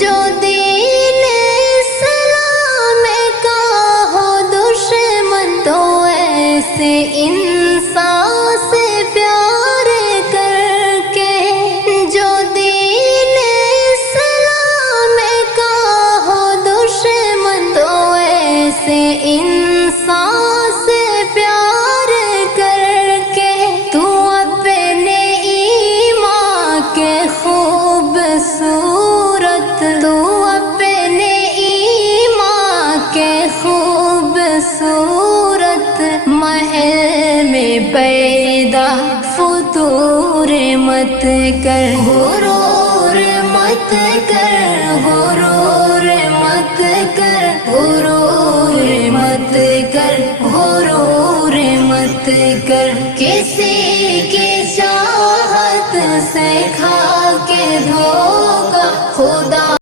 جو دین اسلام کا ہو دشمن تو ایسے انسان سے پیار کر کے، جو دین اسلام کا ہو دشمن تو ایسے انسان سے پیار کر کے، تو اپنے ایمان کے خوبصورت، تو اپنے ایمان کے خوبصورت محل میں پیدا فتور مت کر، غرور مت کر، غرور مت کر، غرور مت کر، غرور مت کر، کسی کی چاہت سے کھا کے دھوکا خدا